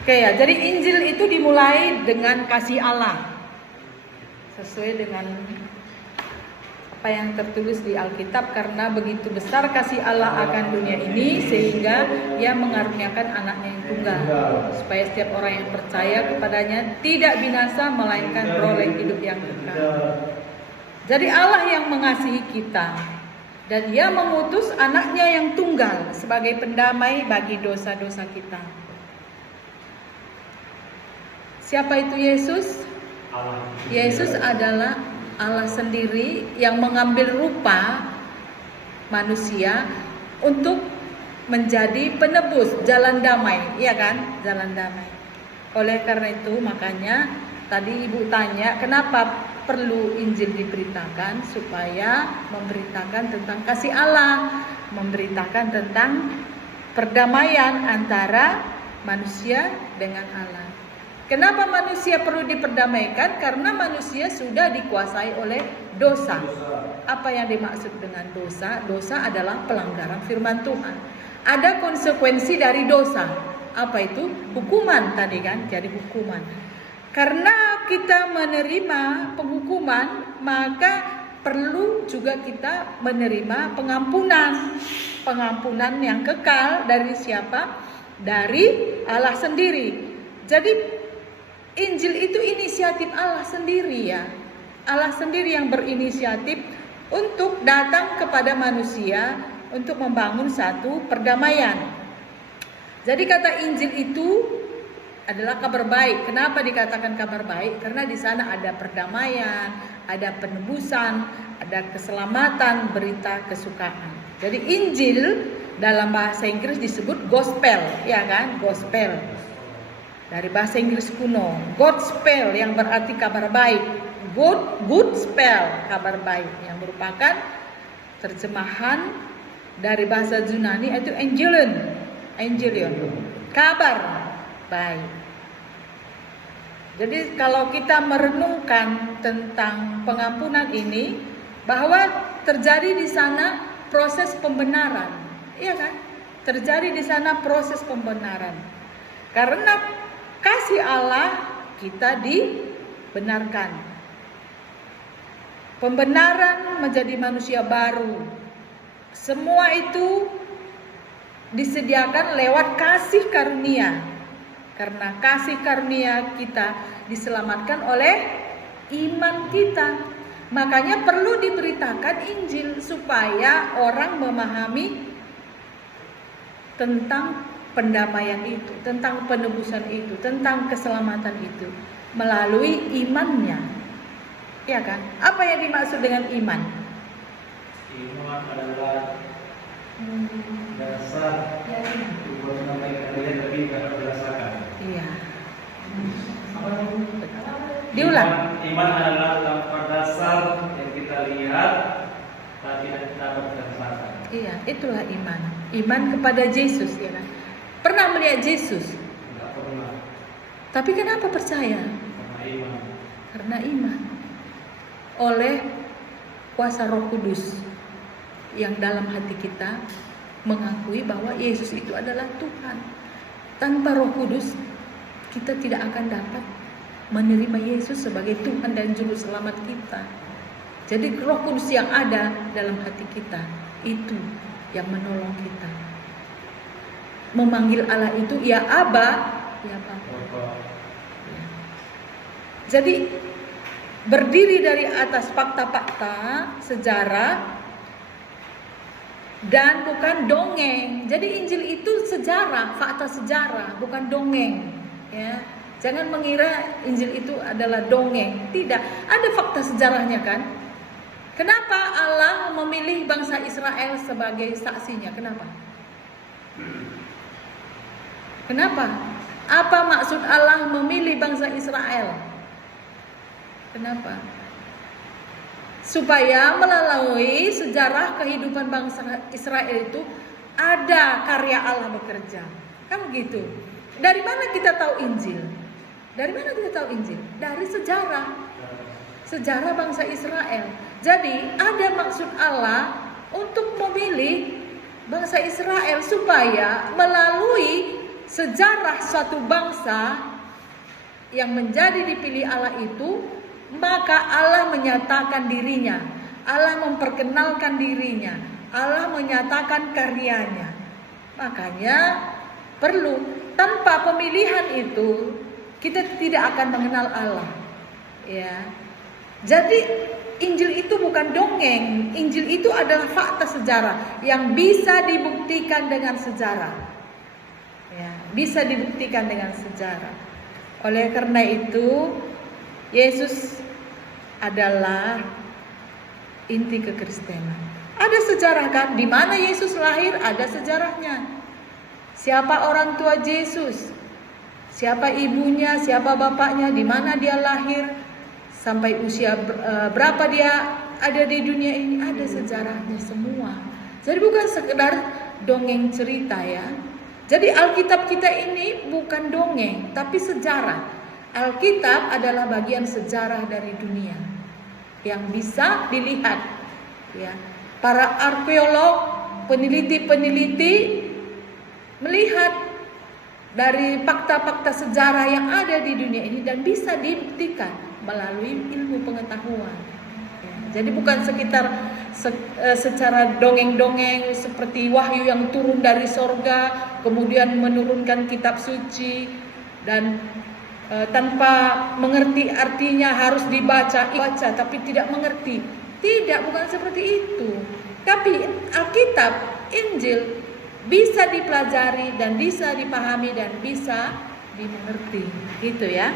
Oke ya, jadi Injil itu dimulai dengan kasih Allah. Sesuai dengan apa yang tertulis di Alkitab, karena begitu besar kasih Allah akan dunia ini sehingga Ia mengaruniakan anaknya yang tunggal, supaya setiap orang yang percaya kepadanya tidak binasa melainkan beroleh hidup yang kekal. Jadi Allah yang mengasihi kita dan Ia mengutus anaknya yang tunggal sebagai pendamai bagi dosa-dosa kita. Siapa itu Yesus? Yesus adalah Allah sendiri yang mengambil rupa manusia untuk menjadi penebus, jalan damai, iya kan? Jalan damai. Oleh karena itu makanya tadi Ibu tanya kenapa perlu Injil diberitakan, supaya memberitakan tentang kasih Allah, memberitakan tentang perdamaian antara manusia dengan Allah. Kenapa manusia perlu diperdamaikan? Karena manusia sudah dikuasai oleh dosa. Apa yang dimaksud dengan dosa? Dosa adalah pelanggaran firman Tuhan. Ada konsekuensi dari dosa. Apa itu? Hukuman tadi kan, jadi hukuman. Karena kita menerima penghukuman, maka perlu juga kita menerima pengampunan. Pengampunan yang kekal dari siapa? Dari Allah sendiri. Jadi Injil itu inisiatif Allah sendiri ya. Allah sendiri yang berinisiatif untuk datang kepada manusia untuk membangun satu perdamaian. Jadi kata Injil itu adalah kabar baik. Kenapa dikatakan kabar baik? Karena di sana ada perdamaian, ada penebusan, ada keselamatan, berita kesukaan. Jadi Injil dalam bahasa Inggris disebut gospel, ya kan? Gospel. Dari bahasa Inggris kuno, gospel yang berarti kabar baik. Good spell, kabar baik, yang merupakan terjemahan dari bahasa Yunani itu angelion, kabar baik. Jadi kalau kita merenungkan tentang pengampunan ini, bahwa terjadi di sana proses pembenaran, iya kan? Terjadi di sana proses pembenaran. Karena kasih Allah kita dibenarkan. Pembenaran menjadi manusia baru. Semua itu disediakan lewat kasih karunia. Karena kasih karunia kita diselamatkan oleh iman kita. Makanya perlu diberitakan Injil supaya orang memahami tentang pendamaian itu, tentang penebusan itu, tentang keselamatan itu melalui imannya. Ya kan? Apa yang dimaksud dengan iman? Iman adalah dasar untuk menyampaikan dia lebih berdasarkan. Iya. Diulang. Iman adalah tanpa dasar yang kita lihat tapi tidak dapat berdasarkan. Iya, itulah iman. Iman kepada Yesus, ya kan? Pernah melihat Yesus? Tidak pernah. Tapi kenapa percaya? Karena iman. Karena iman. Oleh kuasa Roh Kudus yang dalam hati kita mengakui bahwa Yesus itu adalah Tuhan. Tanpa Roh Kudus kita tidak akan dapat menerima Yesus sebagai Tuhan dan Juru Selamat kita. Jadi Roh Kudus yang ada dalam hati kita itu yang menolong kita. Memanggil Allah itu ya Aba, ya Bapa. Jadi berdiri dari atas fakta-fakta sejarah dan bukan dongeng. Jadi Injil itu sejarah, fakta sejarah, bukan dongeng. Ya, jangan mengira Injil itu adalah dongeng. Tidak, ada fakta sejarahnya kan. Kenapa Allah memilih bangsa Israel sebagai saksinya? Kenapa? Kenapa? Apa maksud Allah memilih bangsa Israel? Kenapa? Supaya melalui sejarah kehidupan bangsa Israel itu ada karya Allah bekerja. Kan begitu. Dari mana kita tahu Injil? Dari mana kita tahu Injil? Dari sejarah. Sejarah bangsa Israel. Jadi ada maksud Allah untuk memilih bangsa Israel supaya melalui sejarah suatu bangsa yang menjadi dipilih Allah itu, maka Allah menyatakan dirinya, Allah memperkenalkan dirinya, Allah menyatakan karyanya. Makanya perlu, tanpa pemilihan itu kita tidak akan mengenal Allah. Ya. Jadi Injil itu bukan dongeng, Injil itu adalah fakta sejarah yang bisa dibuktikan dengan sejarah. Ya, bisa dibuktikan dengan sejarah. Oleh karena itu, Yesus adalah inti kekristenan. Ada sejarah kan? Di mana Yesus lahir ada sejarahnya. Siapa orang tua Yesus? Siapa ibunya? Siapa bapaknya? Di mana dia lahir? Sampai usia berapa dia ada di dunia ini? Ada sejarahnya semua. Jadi bukan sekedar dongeng cerita ya. Jadi Alkitab kita ini bukan dongeng, tapi sejarah. Alkitab adalah bagian sejarah dari dunia yang bisa dilihat. Ya. Para arkeolog, peneliti-peneliti melihat dari fakta-fakta sejarah yang ada di dunia ini dan bisa dibuktikan melalui ilmu pengetahuan. Ya. Jadi bukan secara dongeng-dongeng seperti wahyu yang turun dari sorga, kemudian menurunkan kitab suci dan tanpa mengerti artinya harus dibaca tapi tidak mengerti. Tidak, bukan seperti itu. Tapi Alkitab, Injil bisa dipelajari dan bisa dipahami dan bisa dimengerti. Gitu ya.